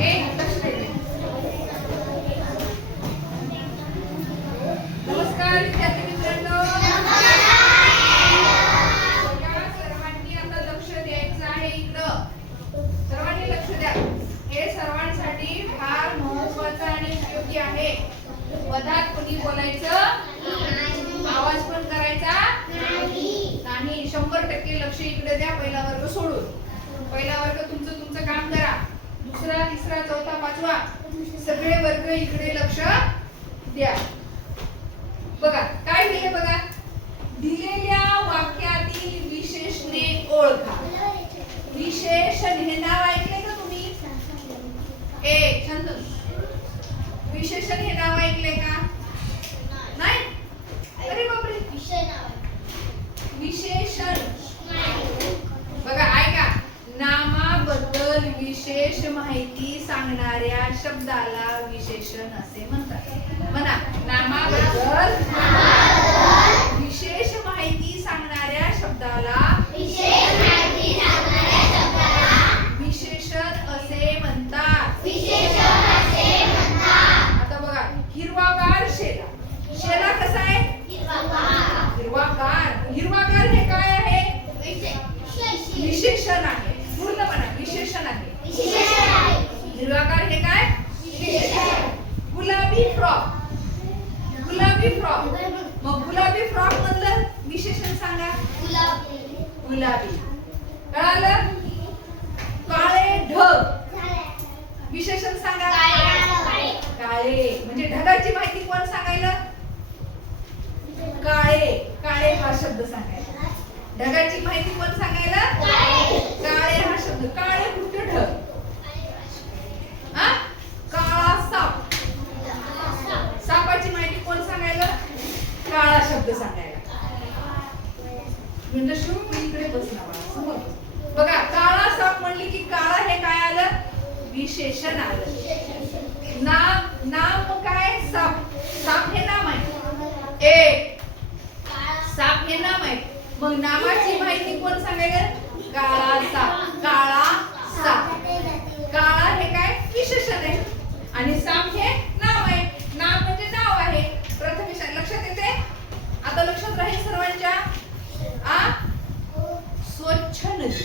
ए लक्ष दे. नमस्कार विद्यार्थी मित्रांनो. सर्वांनी आता लक्ष द्यायचं आहे. इकडं सर्वांनी लक्ष द्या. हे सर्वांसाठी फार महत्त्वाचं आणि उपयोगी आहे. मधात कोणी बोलायचं आवाज पण करायचा नाही. 100% लक्ष इकडे द्या. पहिला वर्ग सोडून. पहिला वर्ग तुमचं काम करा. दुसरा तिसरा चौथा पाचवा सगळे वर्ग इकडे लक्ष द्या. बघा काय दिले बघा. दिलेल्या वाक्यातील विशेषणे ओळखा. विशेषण हे नाव ऐकले का तुम्ही? ए शांत. विशेषण हे नाव ऐकले का? नाही. अरे बापरे. विशेषण बघा ऐका. नामाबद्दल विशेष माहिती सांगणाऱ्या शब्दाला विशेषण असे म्हणतात. म्हणा. नामाबद्दल विशेष माहिती सांगणाऱ्या शब्दाला विशेषण असे म्हणतात. आता बघा. हिरवागार शेला. शेला कसा आहे? हिरवागार. हिरवागार हे काय आहे? विशेषण आहे. पूर्ण म्हणा. विशेषण आहे. हिरवागार हे काय? विशेषण. गुलाबी फ्रॉक. गुलाबी फ्रॉक. मग गुलाबी फ्रॉक मधलं विशेषण सांगा. गुलाबी. कळालं? काळे ढग. विशेषण सांगा. काळे. म्हणजे ढगाची माहिती कोण सांगायला? काळे. काळे हा शब्द सांगायला. ढगाची माहिती कोण सांगायला? काळे हा शब्द. काळे कुठे ढग. काळा साप. सापाची माहिती कोण सांगायला? काळा शब्द सांगायला. म्हणजे शुभ इकडे बसला. बघा. काळा साप म्हणली की काळा हे काय आलं? विशेषण आलं. नाम काय? साप. साप हे नाम आहे. ए साप हे नाम आहे. मग नामाची माहिती कोण सांगायला? काळा साप. काळा साप. काळा हे काय? विशेषण आहे. आणि साप हे नाव आहे. नाम म्हणजे नाव आहे. प्रथम लक्षात येते. आता लक्षात राहील सर्वांच्या. स्वच्छ नदी.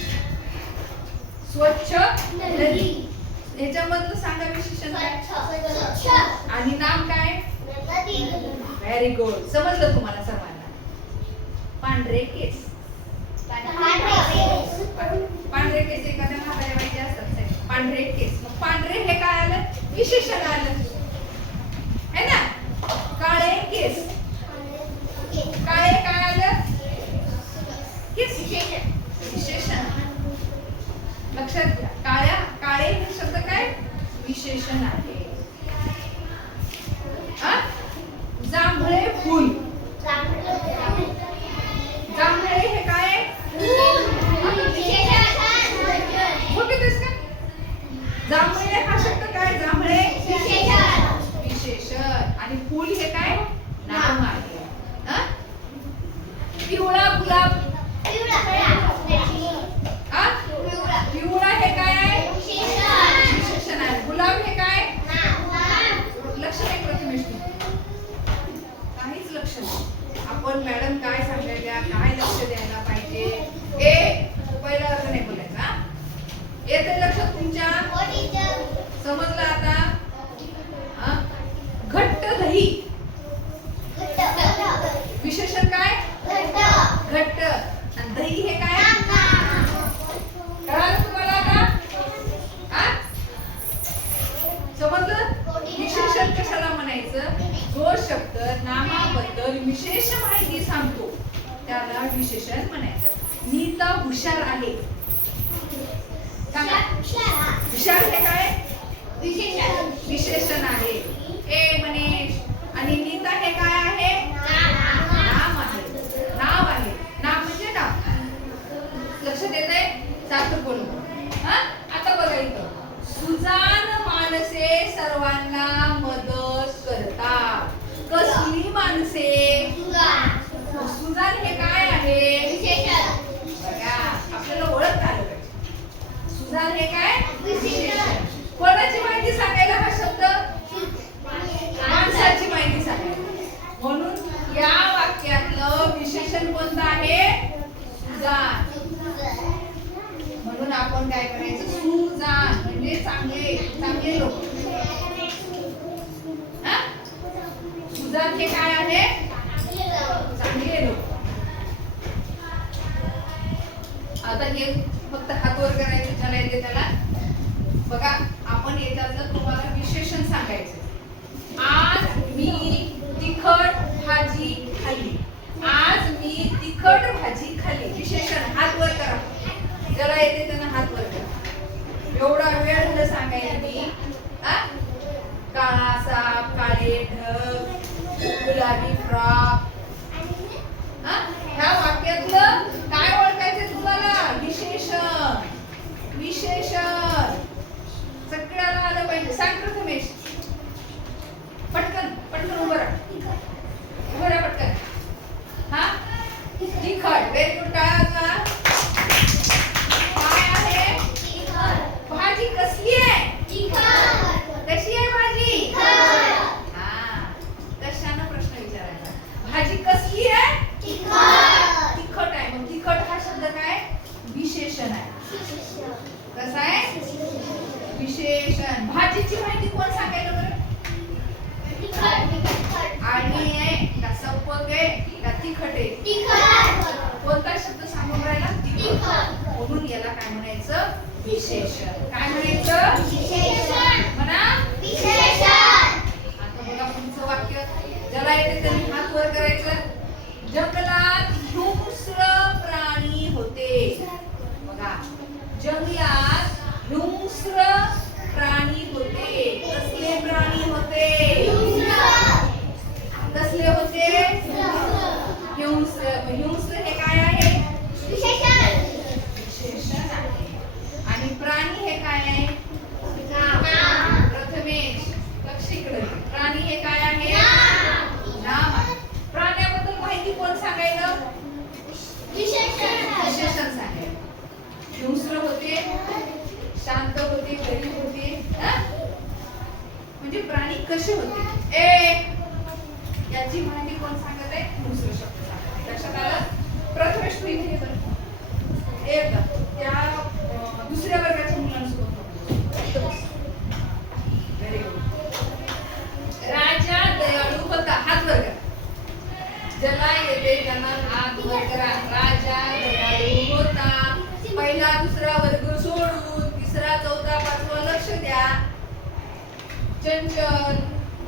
स्वच्छ नदी. ह्याच्यामधलं सांगा विशेषण काय? आणि नाम काय? Very good. समजलं तुम्हाला सर्वांना. पांढरे केस. पांढरे केस एखाद्या म्हाताऱ्या बाईचे असतात. पांढरे केस. मग पांढरे हे काय आलं? विशेषण आलं है ना. काळे केस. काळे काय आलं? केस. विशेषण. लक्षात घ्या. काळे हे शब्द काय? विशेषण आहे. जांभळे फूल. जांभळे हे काय? जांभळे हा शब्द काय? जांभळे विशेषण. आणि फूल हे काय? नाम आहे. पिवळा गुलाब. पिवळा हे काय आहे? विशेषण आहे. गुलाब हे काय? लक्ष नाही प्रथमेश. काहीच लक्ष नाही. आपण मॅडम काय सांगायला काय लक्ष द्यायला पाहिजे. ए पहिला अर्थ नाही बोलायचा. येते लक्षात तुमच्या? समजलं आता? घट्ट दही. विशेषण काय? घट्ट. आणि दही हे काय? कळालं तुम्हाला आता? समजलं? विशेषण कशाला म्हणायचं? जो शब्द नामाबद्दल विशेष माहिती सांगतो त्याला विशेषण म्हणायचं. नीता हुशार आहे. हुशार हे काय? विशेषण आहे. ए मनीष. आणि नीता हे काय आहे? नाम आहे. नाव आहे. नाम म्हणजे नाव. लक्षात येतंय? सारखं बोलू. आता बघा इथं. सुजान माणसे सर्वांना मदत करतात. कसली माणसे? सुजान हे काय आहे? बघा आपल्याला ओळखता आलं पाहिजे. सुजान हे काय? विशेषण. कोणाची म्हणजे चांगले चांगले लोक. सुजात हे काय आहे? चांगले लोक. आता हे फक्त हात वर करायचे ज्याला येते त्याला. बघा आपण याच्यातलं तुम्हाला विशेषण सांगायचं. आज मी तिखट भाजी खाल्ली. आज मी तिखट भाजी खाल्ली. विशेषण हात वर करा. ज्याला येते त्यांना हात वर करा. एवढा वेळ झाला सांगायला मी. काळा साप, काळे ढग, गुलाबी फ्रॉक. ह्या वाक्यातलं काय ओळखायचं तुम्हाला? विशेषण. विशेषण सगळ्याला आलं पाहिजे. सांग प्रथमेश. पटकन पटकन उभं राहा. उभं राहा पटकन. तिखट. Very good. काय आता काय आहे? भाजी कसली आहे? कशी आहे भाजी? कशानं प्रश्न विचारायचा? भाजी कसली आहे? तिखट आहे. मग तिखट हा शब्द काय? विशेषण आहे. कसा आहे? विशेषण. भाजीची माहिती कोण सांगायला बरं? आणि आहे का सपक आहे का तिखट आहे? कोणता शब्द सांगून राहिला? तिखट. म्हणून याला काय म्हणायचं? विशेषण. काय म्हणायचं? म्हणा विशेषण. आता बघा पुढचं वाक्य. ज्याला येते त्यांनी हात वर करायचं. जंगलात हिंस्र प्राणी होते. बघा जंगलात हिंस्र प्राणी होते. कसले प्राणी होते? कसले होते? हिंस्र. हिंस्र हे काय आहे? विशेषण आहे. आणि प्राणी हे काय आहे? प्रथमेश लक्ष इकडे. प्राणी हे काय आहे? नाम आहे. प्राण्याबद्दल माहिती कोण सांगायचं? विशेषण सांगायचं. हिंस्र होते, शांत होते, गरीब होते. म्हणजे प्राणी कसे होते याची माहिती कोण सांगत आहे? हिंस्र शब्द सांगत आहे. लक्षात आलं? प्रथमेश तू इथे बरं. एकदा त्या दुसऱ्या वर्गाच्या मुलांसोबत. Very good. राजा दयाळू होता. हात वर करा. ज्याला येते त्यांना हात वर करा. राजा दयाळू होता. पहिला दुसरा वर्ग सोडून तिसरा चौथा पाचवा लक्ष द्या. चंचल.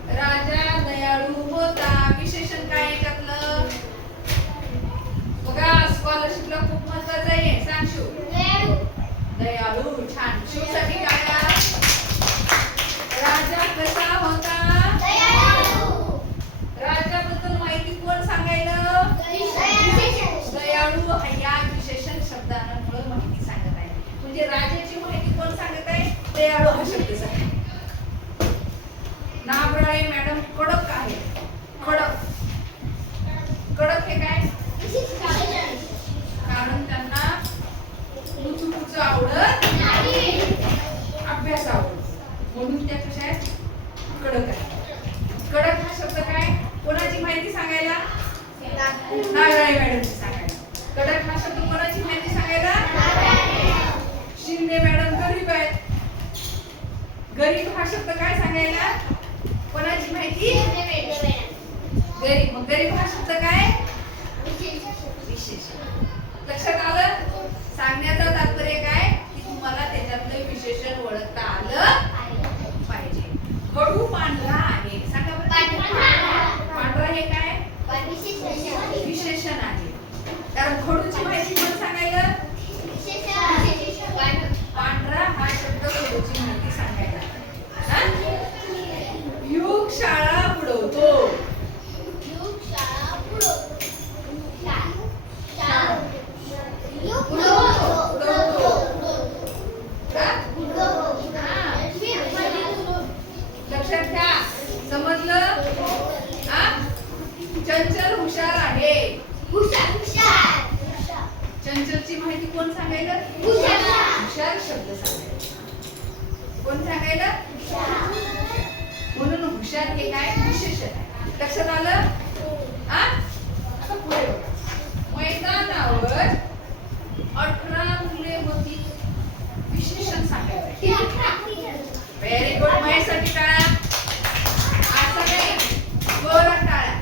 राजा दयाळू होता. विशेषण काय आहे त्यातलं? बघा स्कॉलरशिपला खूप महत्वाचं आहे. सांग शिव. दयाळू. छान. शिवसाठी काय? राजा कसा होता? राजाबद्दल माहिती कोण सांगायला? दयाळू. या विशेषण शब्दांमुळे माहिती सांगत आहे. म्हणजे राजाची माहिती कोण सांगत आहे? दयाळू हा शब्द सांगत. नाबराळे मॅडम कडक आहे. कडक. कडक हे काय? कारण त्यांना कुचकुच आवडत नाही, अभ्यास आवडतो. म्हणून त्या कशा आहेत? कडक आहे. कडक हा शब्द काय? कोणाची माहिती सांगायला? नाबराळे मॅडमची सांगायला. कडक हा शब्द कोणाची माहिती सांगायला? शिंदे मॅडम गरीब आहेत. गरीब हा शब्द काय सांगायला? कोणाची माहिती? गरीब. मग गरीब हा शब्द काय? विशेषण. लक्षात आलं? सांगण्याचं तात्पर्य काय? की तुम्हाला त्याच्यातलं विशेषण ओळखता आलं पाहिजे. खडू पांढरा आहे. सांगा बरं. पांढरा हे काय? विशेषण आहे. कारण खडूची माहिती कोण सांगायला? पांढरा हा शब्द खडूची माहिती सांगायला. युग शाळा बुडवतो. लक्षात घ्या. समजलं? चंचल हुशार आहे. चंचलची माहिती कोण सांगायला? हुशार शब्द सांगायला. कोण सांगायला? म्हणून हुशार हे काय? विशेषण आहे. लक्षात आलं? आता पुढे बघा. मैदानावर 18 मुले होती. विशेषण सांगायचं. Very good. महेशसाठी टाळ्या. असं नाही, जोरात टाळ्या.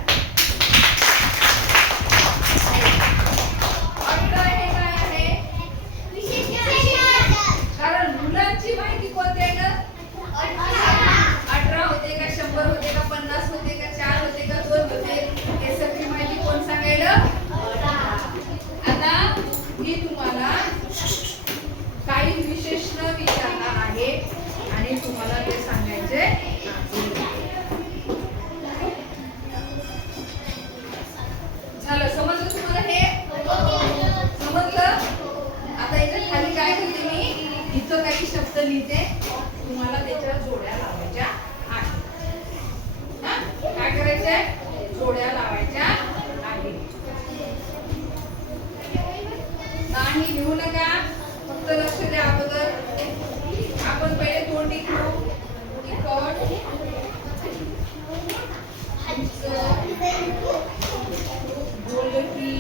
हे काय आहे? कारण मुलांची माहिती कोणती आहे ना? 18 होते का 100 होते का 50 होते का 4 होते का 2 होते, हे सगळी माहिती कोण सांगेल? आता मी तुम्हाला काही विशेषण विचारणार आहे आणि तुम्हाला ते सांगायचे आहे. झालं? समजलं तुम्हाला? हे समजलं? आता इथे खाली काय करते मी, इथं काही शब्द लिहिते, तुम्हाला त्याच्या जोड्या लावायच्या आहेत. काय करायचंय? जोड्या लावायच्या आहेत. नाही लिहू नका, फक्त लक्ष द्या. अगोदर आपण पहिले तोंडी घेऊ. गोलकी,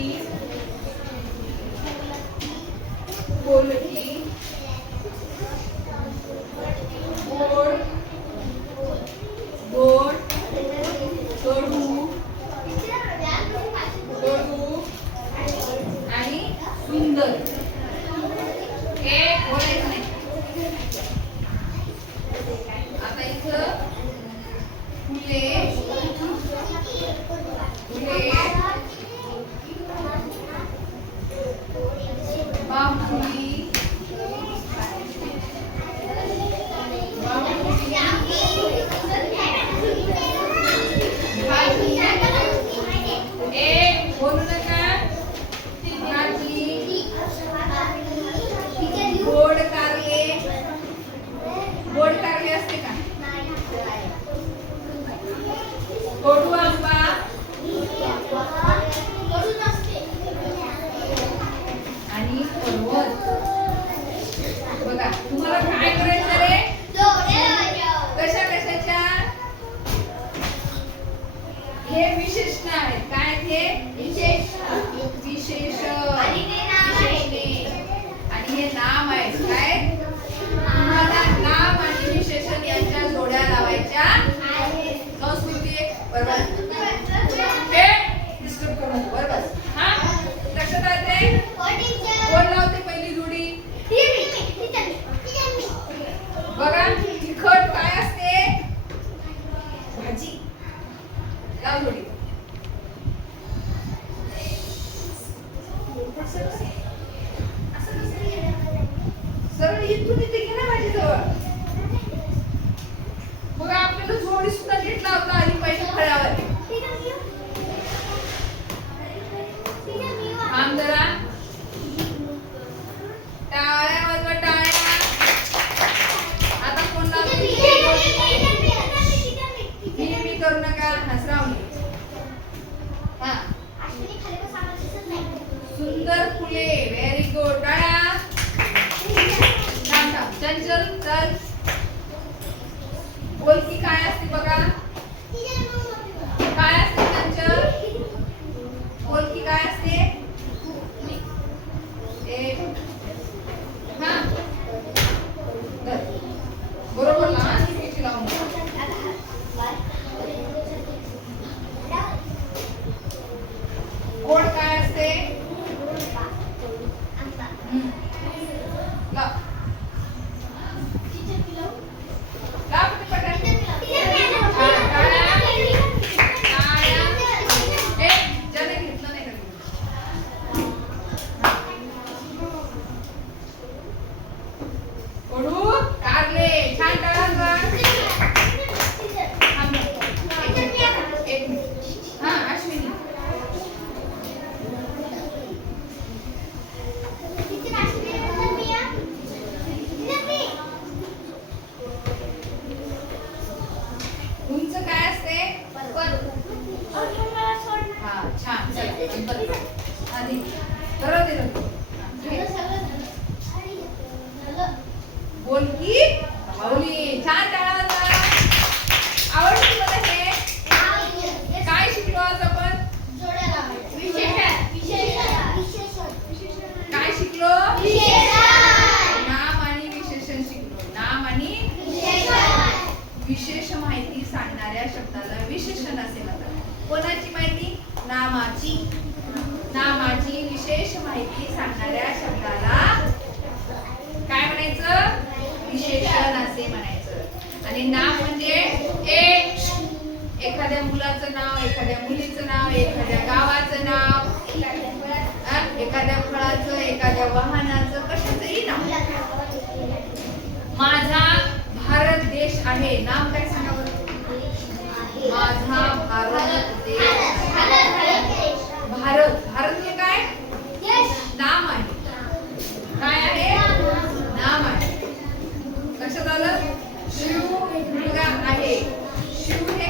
गोलकी, गोड, गोड, कडू, कडू आणि सुंदर. एक बोलायचं नाही. आता इथं फुले, फुले, बांबुली, एक बोलू नका. भाजी, गोड कारले, गोड कारले असते का? कडू आंबा, आणि पर्वत. बघा तुम्हाला काय करायचं रे? कशा कशाच्या? हे विशेषण आहेत. काय ते? विशेषण आणि हे नाम आहे. काय? तुम्हाला नाम आणि विशेषण यांच्या जोड्या लावायच्या. संस्कृती बरोबर. हे डिस्टर्ब करू नको बरोबर. हा लक्षात आले? कोण लावते पहिली जोडी? बघा तिखट काय असते? भाजी. लाव जोडी. सरळ इथून इथे घे ना भाजी जवळ. बघा आपल्याला जोडी सुद्धा नीट लावता आली पाहिजे फळ्यावर. थांब जरा. टाळ्या वाजवा, टाळ्या. आता कोण लावते? मी करू नका. हसरावणी. हा सुंदर फुले. Very good. टाळ्या. थांब थांब. चंचल चल. गोलकी काय असते बघा? काय असते चंचल? गोलकी काय असते? एक. हा बरोबर ना? लावून गोड काय असते? लाव. लाव ते पटकन. ज्याने घेतलं नाही का? कोणाची माहिती? नामाची. नामाची विशेष माहिती सांगणाऱ्या शब्दाला काय म्हणायचं? विशेषण असे म्हणायचं. आणि नाम म्हणजे एखाद्या मुलाचं नाव, एखाद्या मुलीचं नाव, एखाद्या गावाचं नाव, एखाद्या फळाचं, एखाद्या वाहनाचं, कशाचंही नाव. माझा भारत देश आहे. नाम काय सांगा बरं? माझा भारत देश. भारत. भारत हे काय? नाम आहे. काय आहे? नाम आहे. लक्षात आलं? शिव मुलगा आहे. शिव हे